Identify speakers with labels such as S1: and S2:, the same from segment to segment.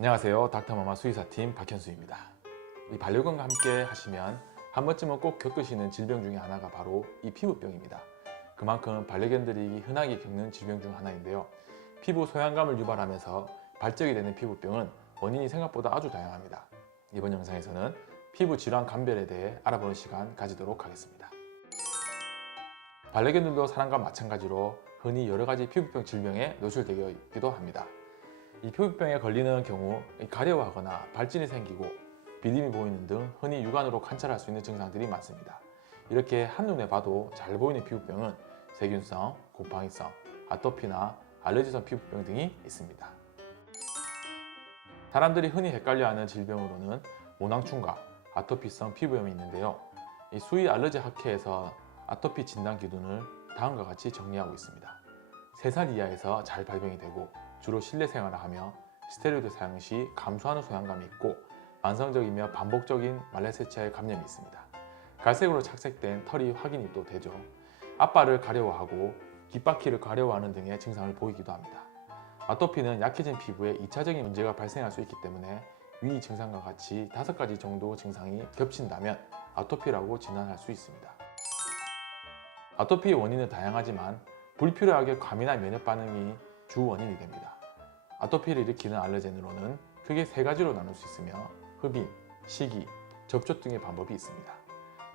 S1: 안녕하세요. 닥터마마 수의사팀 박현수입니다. 이 반려견과 함께 하시면 한 번쯤은 꼭 겪으시는 질병 중에 하나가 바로 이 피부병입니다. 그만큼 반려견들이 흔하게 겪는 질병 중 하나인데요. 피부 소양감을 유발하면서 발적이 되는 피부병은 원인이 생각보다 아주 다양합니다. 이번 영상에서는 피부 질환 감별에 대해 알아보는 시간 가지도록 하겠습니다. 반려견들도 사람과 마찬가지로 흔히 여러 가지 피부병 질병에 노출되어 있기도 합니다. 이 피부병에 걸리는 경우 가려워하거나 발진이 생기고 비림이 보이는 등 흔히 육안으로 관찰할 수 있는 증상들이 많습니다. 이렇게 한눈에 봐도 잘 보이는 피부병은 세균성, 곰팡이성, 아토피나 알레르기성 피부병 등이 있습니다. 사람들이 흔히 헷갈려하는 질병으로는 모낭충과 아토피성 피부염이 있는데요. 이 수의 알러지 학회에서 아토피 진단 기준을 다음과 같이 정리하고 있습니다. 3살 이하에서 잘 발병이 되고 주로 실내 생활을 하며 스테로이드 사용 시 감소하는 소양감이 있고 만성적이며 반복적인 말레세치아의 감염이 있습니다. 갈색으로 착색된 털이 확인이 또 되죠. 앞발을 가려워하고 귓바퀴를 가려워하는 등의 증상을 보이기도 합니다. 아토피는 약해진 피부에 2차적인 문제가 발생할 수 있기 때문에 위 증상과 같이 다섯 가지 정도 증상이 겹친다면 아토피라고 진단할 수 있습니다. 아토피의 원인은 다양하지만 불필요하게 과민화 면역 반응이 주 원인이 됩니다. 아토피를 일으키는 알레르겐으로는 크게 세 가지로 나눌 수 있으며 흡인, 식이, 접촉 등의 방법이 있습니다.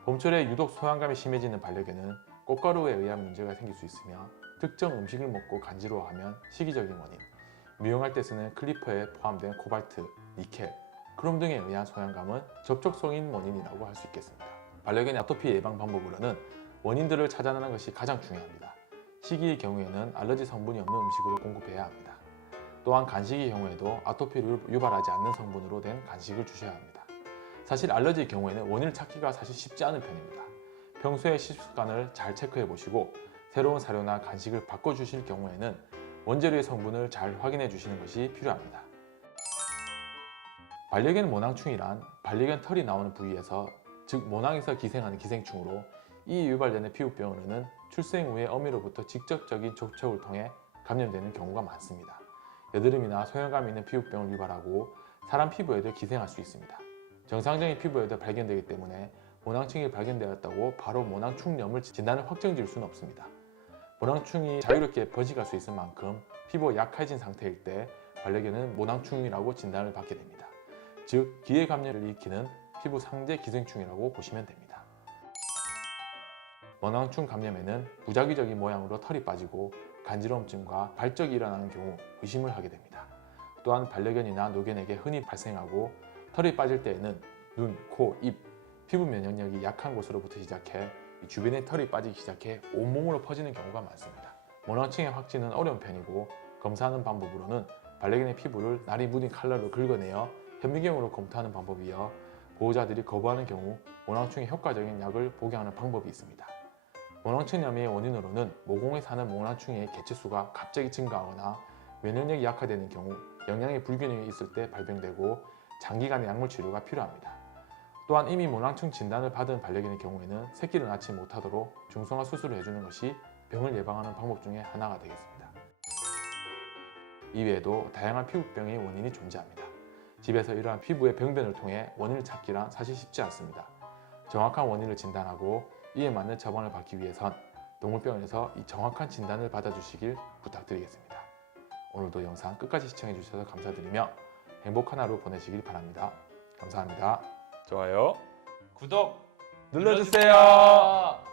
S1: 봄철에 유독 소양감이 심해지는 반려견은 꽃가루에 의한 문제가 생길 수 있으며 특정 음식을 먹고 간지러워하면 시기적인 원인, 미용할 때 쓰는 클리퍼에 포함된 코발트, 니켈, 크롬 등에 의한 소양감은 접촉성인 원인이라고 할 수 있겠습니다. 반려견의 아토피 예방 방법으로는 원인들을 찾아내는 것이 가장 중요합니다. 시기의 경우에는 알러지 성분이 없는 음식으로 공급해야 합니다. 또한 간식의 경우에도 아토피를 유발하지 않는 성분으로 된 간식을 주셔야 합니다. 사실 알러지의 경우에는 원인을 찾기가 사실 쉽지 않은 편입니다. 평소에 식습관을 잘 체크해 보시고 새로운 사료나 간식을 바꿔주실 경우에는 원재료의 성분을 잘 확인해 주시는 것이 필요합니다. 반려견 모낭충이란 반려견 털이 나오는 부위에서 즉 모낭에서 기생하는 기생충으로 이 유발되는 피부병으로는 출생 후에 어미로부터 직접적인 접촉을 통해 감염되는 경우가 많습니다. 여드름이나 소형감이 있는 피부병을 유발하고 사람 피부에도 기생할 수 있습니다. 정상적인 피부에도 발견되기 때문에 모낭충이 발견되었다고 바로 모낭충염을 진단을 확정 지을 수는 없습니다. 모낭충이 자유롭게 번식할 수 있을 만큼 피부가 약해진 상태일 때 반려견은 모낭충이라고 진단을 받게 됩니다. 즉 기회 감염을 일으키는 피부 상대 기생충이라고 보시면 됩니다. 모낭충 감염에는 무작위적인 모양으로 털이 빠지고 간지러움증과 발적이 일어나는 경우 의심을 하게 됩니다. 또한 반려견이나 노견에게 흔히 발생하고 털이 빠질 때에는 눈, 코, 입, 피부 면역력이 약한 곳으로부터 시작해 주변에 털이 빠지기 시작해 온몸으로 퍼지는 경우가 많습니다. 모낭충의 확진은 어려운 편이고 검사하는 방법으로는 반려견의 피부를 날이 묻은 칼날로 긁어내어 현미경으로 검토하는 방법이어 보호자들이 거부하는 경우 모낭충의 효과적인 약을 복용하는 방법이 있습니다. 모낭충염의 원인으로는 모공에 사는 모낭충의 개체수가 갑자기 증가하거나 면역력이 약화되는 경우 영양의 불균형이 있을 때 발병되고 장기간의 약물 치료가 필요합니다. 또한 이미 모낭충 진단을 받은 반려견의 경우에는 새끼를 낳지 못하도록 중성화 수술을 해주는 것이 병을 예방하는 방법 중에 하나가 되겠습니다. 이외에도 다양한 피부병의 원인이 존재합니다. 집에서 이러한 피부의 병변을 통해 원인을 찾기란 사실 쉽지 않습니다. 정확한 원인을 진단하고 이에 맞는 처방을 받기 위해선 동물병원에서 이 정확한 진단을 받아주시길 부탁드리겠습니다. 오늘도 영상 끝까지 시청해 주셔서 감사드리며 행복한 하루 보내시길 바랍니다. 감사합니다.
S2: 좋아요.
S3: 구독
S2: 눌러주세요.